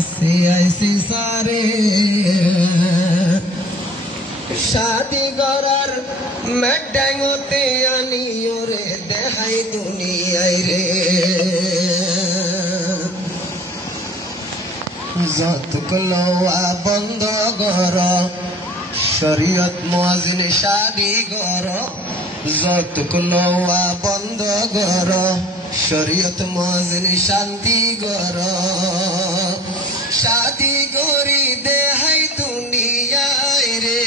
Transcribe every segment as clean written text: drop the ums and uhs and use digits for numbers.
আইসি সারে শাদি গরার মেডাঙ্গতে আনি ওরে দেহাই দুনিয়ায় রে যতগুলো বন্ধ গর শরীয়ত মুয়াজ্জিন শাদি গর যতগুলো বন্ধ গর শরীয়ত মুয়াজ্জিন শান্তি গর শাদি গরি দেহাই দুনিয়ায় রে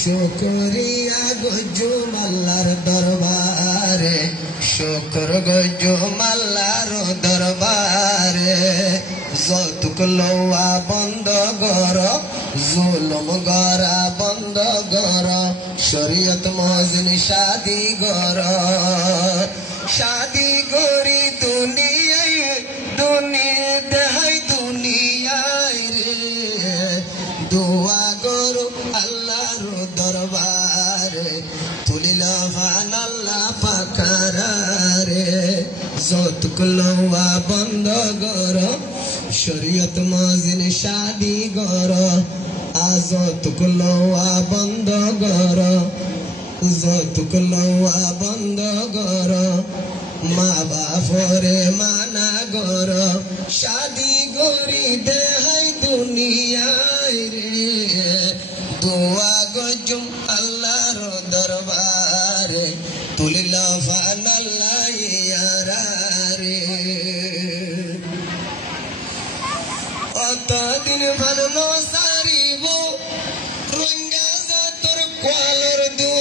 শুকরিয়া গজুম আল্লাহর দরবারে শুকর গজুম আল্লাহর দরবারে যতগুলো বন্ধ গর জুলুম গরা বন্ধ গর শরীয়ত মুয়াজ্জিন শাদি গর শাদি গরি দুনিয়ায় দেহাই দুনিয়ায় রে দোয়া গরু আল্লাহর দরবারে তুলিল ফান আল্লাহ পাকারে যতগুলো বন্ধ গর শরীয়ত মুয়াজ্জিন শাদি গর যতগুলো বন্ধ গর যতগুলো বন্ধ গর মা বাপরে মানা গর শাদি গরি দেহাই দুনিয়ায় রে দোয়া গজুম আল্লাহর দরবারে তুলিল ফান আল্লাহ ইয়ারারে অতদিন ভালো সারিব রঙ্গা তোর কোয়ালের দু